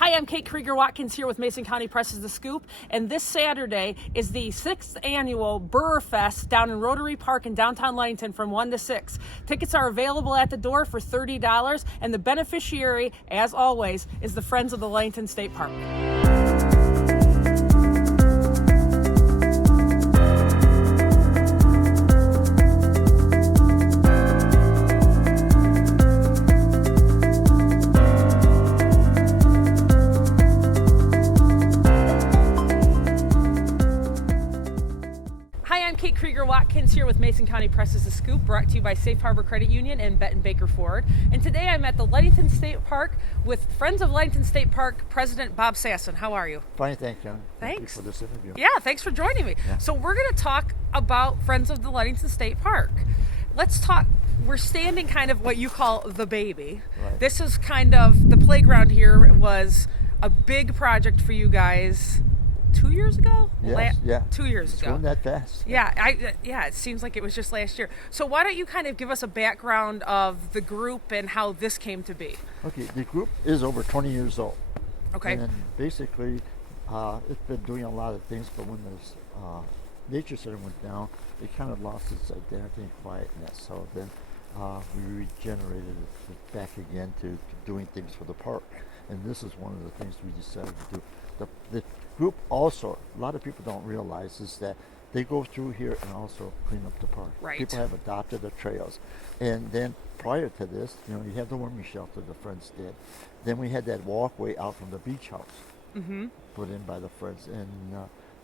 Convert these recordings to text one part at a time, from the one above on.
Hi, I'm Kate Krieger-Watkins here with Mason County Press' The Scoop, and this Saturday is the 6th annual Brrrewfest down in Rotary Park in downtown Ludington from 1 to 6. Tickets are available at the door for $30, and the beneficiary, as always, is the Friends of the Ludington State Park. Hi, I'm Kate Krieger-Watkins here with Mason County Press' The Scoop, brought to you by Safe Harbor Credit Union and Betten Baker Ford. And today I'm at the Ludington State Park with Friends of Ludington State Park President Bob Sasson. How are you? Fine, thanks, John. Thanks. Thank you for this interview. Yeah, thanks for joining me. Yeah. So we're going to talk about Friends of the Ludington State Park. Let's talk. We're standing kind of what you call the baby. Right. This is kind of, the playground here was a big project for you guys 2 years ago? Yes, yeah. 2 years It's ago. going that fast. Yeah, it seems like it was just last year. So why don't you kind of give us a background of the group and how this came to be? Okay, the group is over 20 years old. Okay. And basically, it's been doing a lot of things, but when this nature center went down, it kind of lost its identity and quietness. So then we regenerated it back again to doing things for the park. And this is one of the things we decided to do. The group also, a lot of people don't realize, is that they go through here and also clean up the park. Right. People have adopted the trails. And then prior to this, you have the warming shelter the Friends did. Then we had that walkway out from the beach house put in by the Friends, and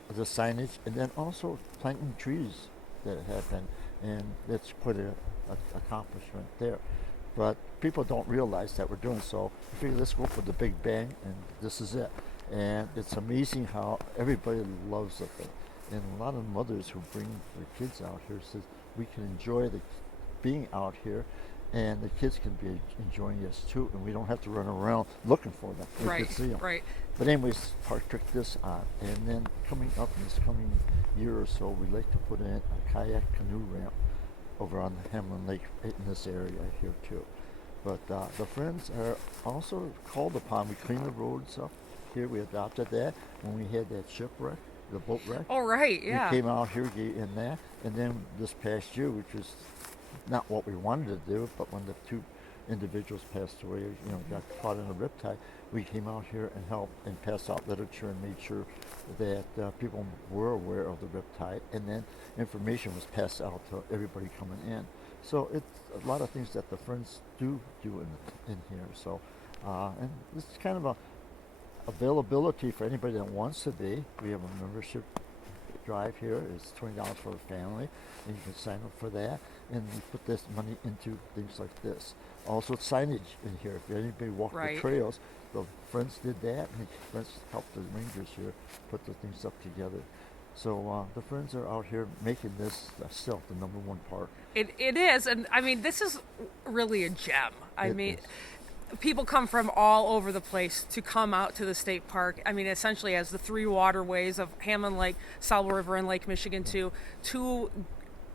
the signage, and then also planting trees that happened, and that's quite an accomplishment there. But people don't realize that we're doing so. We figure let's go for the big bang, and this is it. And it's amazing how everybody loves the thing. And a lot of mothers who bring their kids out here says we can enjoy being out here, and the kids can be enjoying us too, and we don't have to run around looking for them. We can see them. Right. But anyways, park took this on, and then coming up in this coming year or so, we'd like to put in a kayak canoe ramp over on the Hamlin Lake in this area here too. But the Friends are also called upon. We clean the roads up here. We adopted that when we had that shipwreck, the boat wreck. Oh, right, yeah. We came out here in that, and then this past year, which was not what we wanted to do, but when the two individuals passed away, got caught in a riptide, we came out here and helped and passed out literature and made sure that people were aware of the riptide, and then information was passed out to everybody coming in. So it's a lot of things that the Friends do in here. So, and this is kind of a availability for anybody that wants to be. We have a membership drive here. It's $20 for a family, and you can sign up for that. And we put this money into things like this. Also signage in here. If anybody walked the trails, the Friends did that, and the Friends helped the rangers here put the things up together. So the Friends are out here making this still the #1 park. It is, and I mean, this is really a gem. I mean, people come from all over the place to come out to the state park. I mean, essentially as the three waterways of Hamlin Lake, Saddle River, and Lake Michigan, two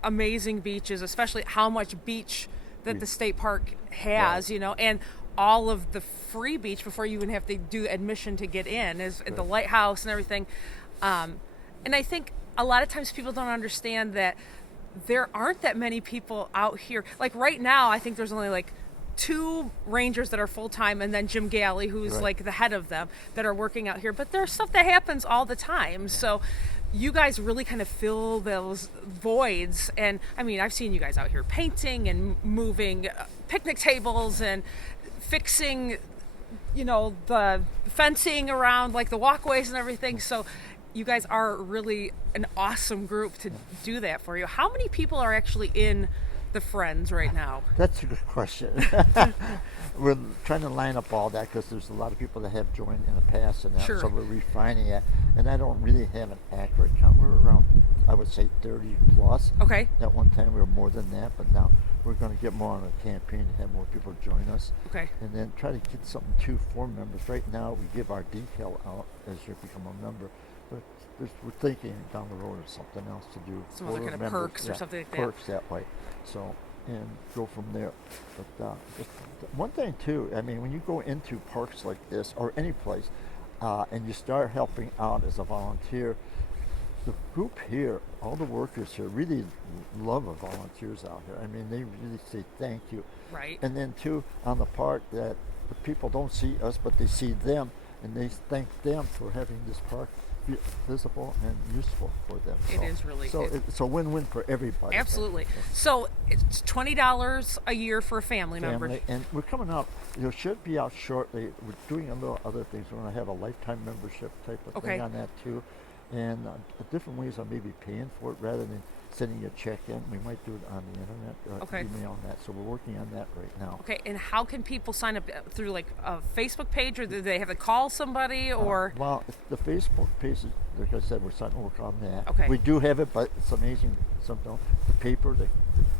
amazing beaches, especially how much beach that the state park has, and all of the free beach before you even have to do admission to get in is the lighthouse and everything. And I think a lot of times people don't understand that there aren't that many people out here. Like right now, I think there's only like 2 rangers that are full-time, and then Jim Galley, who's like the head of them, that are working out here. But there's stuff that happens all the time. So you guys really kind of fill those voids. And I mean, I've seen you guys out here painting and moving picnic tables and fixing, the fencing around like the walkways and everything. So you guys are really an awesome group to do that for you. How many people are actually in the Friends right now? That's a good question. We're trying to line up all that because there's a lot of people that have joined in the past, and that, so we're refining it. And I don't really have an accurate count. We're around, I would say, 30 plus. Okay. At one time we were more than that, but now we're going to get more on a campaign to have more people join us. Okay. And then try to get something for members. Right now we give our decal out as you become a member. But we're thinking down the road of something else to do. Some other kind of perks or something like that. Perks that way. So and go from there. But just one thing too, I mean, when you go into parks like this or any place, and you start helping out as a volunteer, the group here, all the workers here, really love the volunteers out here. I mean, they really say thank you. Right. And then too, on the part that the people don't see us, but they see them, and they thank them for having this park visible and useful for them. It is really. So it's a win-win for everybody. Absolutely. So it's $20 a year for a family member. And we're coming up. It should be out shortly. We're doing a little other things. We're going to have a lifetime membership type of thing on that too, and different ways of maybe paying for it rather than sending a check in. We might do it on the internet, email on that. So we're working on that right now. Okay, and how can people sign up through like a Facebook page, or do they have to call somebody, or? Well, the Facebook page, like I said, we're starting to work on that. Okay. We do have it, but it's amazing. Something the paper that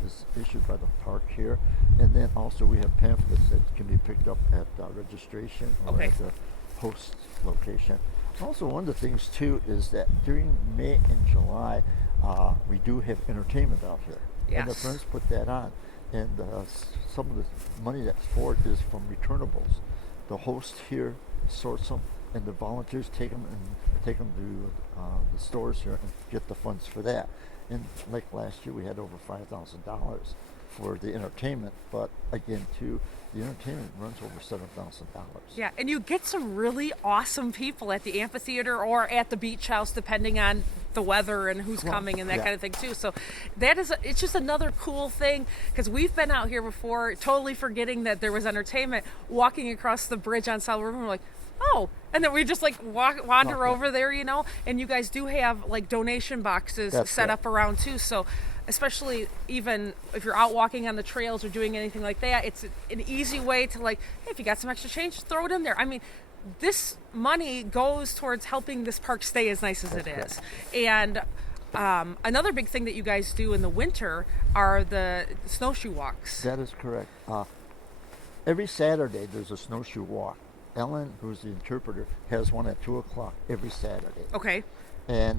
is issued by the park here, and then also we have pamphlets that can be picked up at registration or at the host location. Also, one of the things too is that during May and July, we do have entertainment out here. Yes. And the friends put that on. And some of the money that's for it is from returnables. The host here sorts them, and the volunteers take them to the stores here and get the funds for that. And like last year, we had over $5,000 for the entertainment. But again, too, the entertainment runs over $7,000. Yeah, and you get some really awesome people at the amphitheater or at the beach house, depending on the weather and who's coming and that kind of thing too. So it's just another cool thing, because we've been out here before, totally forgetting that there was entertainment, walking across the bridge on South River, and we're like, oh, and then we just like wander over there, you know. And you guys do have like donation boxes set up around too, so especially even if you're out walking on the trails or doing anything like that, it's an easy way to like, hey, if you got some extra change, throw it in there. I mean, this money goes towards helping this park stay as nice as it is. And another big thing that you guys do in the winter are the snowshoe walks. That is correct. Every Saturday there's a snowshoe walk. Ellen, who's the interpreter, has one at 2 o'clock every Saturday. Okay. And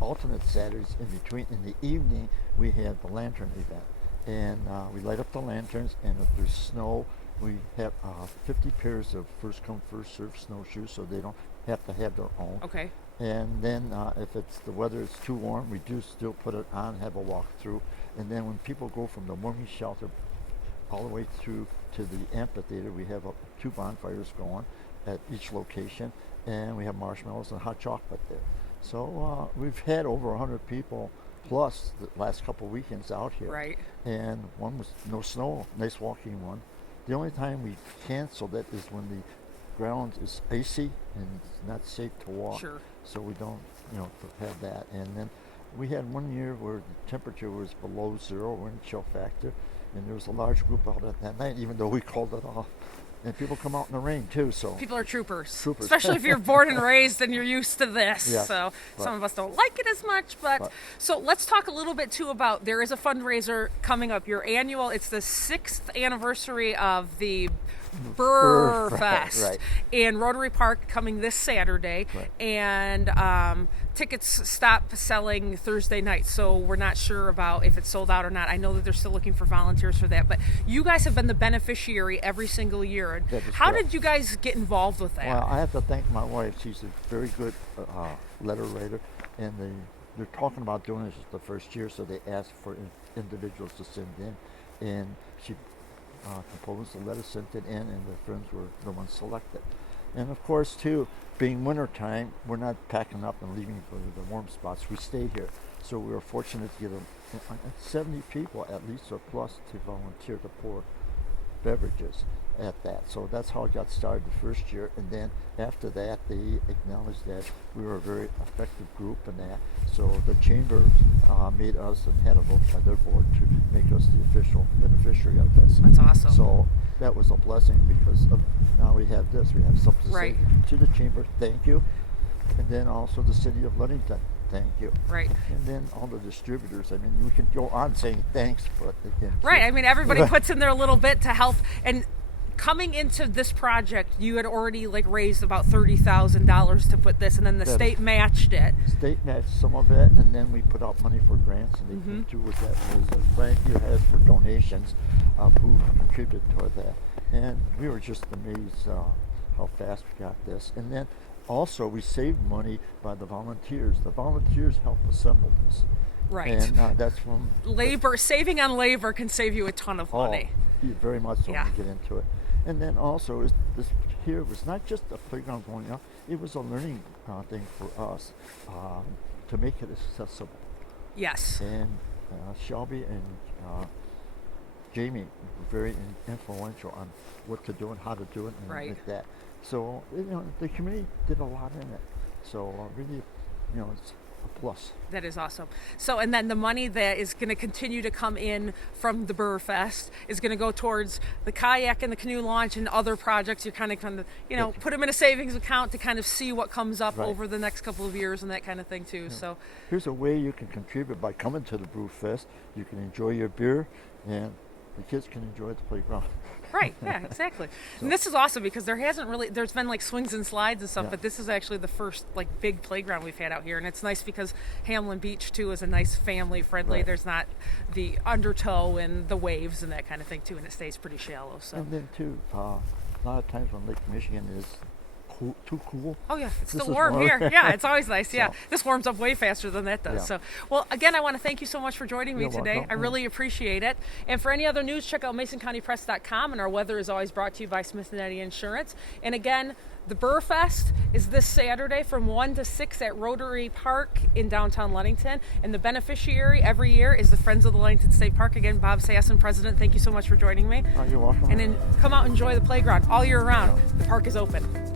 alternate Saturdays in between, in the evening, we have the lantern event. And we light up the lanterns, and if there's snow, we have 50 pairs of first come, first served snowshoes, so they don't have to have their own. Okay. And then if the weather is too warm, we do still put it on, have a walk through. And then when people go from the warming shelter all the way through to the amphitheater, we have 2 bonfires going at each location, and we have marshmallows and hot chocolate there. So we've had over 100 people plus the last couple weekends out here. Right. And one was no snow, nice walking one. The only time we cancel that is when the ground is icy and it's not safe to walk. Sure. So we don't, have that. And then we had one year where the temperature was below 0, wind chill factor, and there was a large group out at that night, even though we called it off. And people come out in the rain too, so people are troopers. Troopers. Especially if you're born and raised and you're used to this. Yes, so some of us don't like it as much, but so let's talk a little bit too about, there is a fundraiser coming up, your annual, it's the 6th anniversary of the Brrrewfest right. in Rotary Park, coming this Saturday, and tickets stop selling Thursday night, so we're not sure about if it's sold out or not. I know that they're still looking for volunteers for that, but you guys have been the beneficiary every single year. How did you guys get involved with that? Well, I have to thank my wife. She's a very good letter writer, and they're talking about doing this the first year, so they asked for individuals to send in, and she composed the letter, sent it in, and the friends were the ones selected. And of course, too, being winter time, we're not packing up and leaving for the warm spots. We stay here. So we were fortunate to get 70 people at least or plus to volunteer to pour beverages at that. So that's how it got started the first year. And then after that, they acknowledged that we were a very effective group in that. So the chamber made us and had a vote by their board to make us the official beneficiary of this. That's awesome. So that was a blessing, because now we have this. We have something to say to the chamber. Thank you. And then also the city of Ludington. Thank you. Right. And then all the distributors. I mean, we can go on saying thanks, but again. Right. I mean, everybody puts in their little bit to help. And coming into this project, you had already like raised about $30,000 to put this, and then the state matched it. State matched some of it, and then we put out money for grants, and they came through with that. There's a grant here has for donations who contributed toward that. And we were just amazed how fast we got this. And then also we saved money by the volunteers. The volunteers helped assemble this. Right. And that's from labor. Saving on labor can save you a ton of money. Very much so Yeah. when you get into it. And then also this here was not just a playground going up, it was a learning thing for us to make it accessible. Yes. And Shelby and Jamie were very influential on what to do and how to do it and like that. So the community did a lot in it. So really, it's a plus. That is awesome. So, and then the money that is going to continue to come in from the Brrrewfest is going to go towards the kayak and the canoe launch and other projects. You're kind of, put them in a savings account to kind of see what comes up over the next couple of years and that kind of thing too. Yeah. So here's a way you can contribute by coming to the Brrrewfest. You can enjoy your beer, and the kids can enjoy the playground. Right, yeah, exactly. So. And this is awesome because there's been like swings and slides and stuff, but this is actually the first like big playground we've had out here. And it's nice because Hamlin Beach too is a nice family friendly. There's not the undertow and the waves and that kind of thing too, and it stays pretty shallow. So. And then too, a lot of times when Lake Michigan is too cool. Oh yeah, it's still warm here. Yeah, it's always nice. Yeah, this warms up way faster than that does. So, well, again, I want to thank you so much for joining me today. Welcome. I really appreciate it. And for any other news, check out MasonCountyPress.com. And our weather is always brought to you by Cincinnati Insurance. And again, the Brrrewfest is this Saturday from 1 to 6 at Rotary Park in downtown Ludington. And the beneficiary every year is the Friends of the Ludington State Park. Again, Bob Sasson, President, thank you so much for joining me. You're welcome. And then come out and enjoy the playground all year round. The park is open.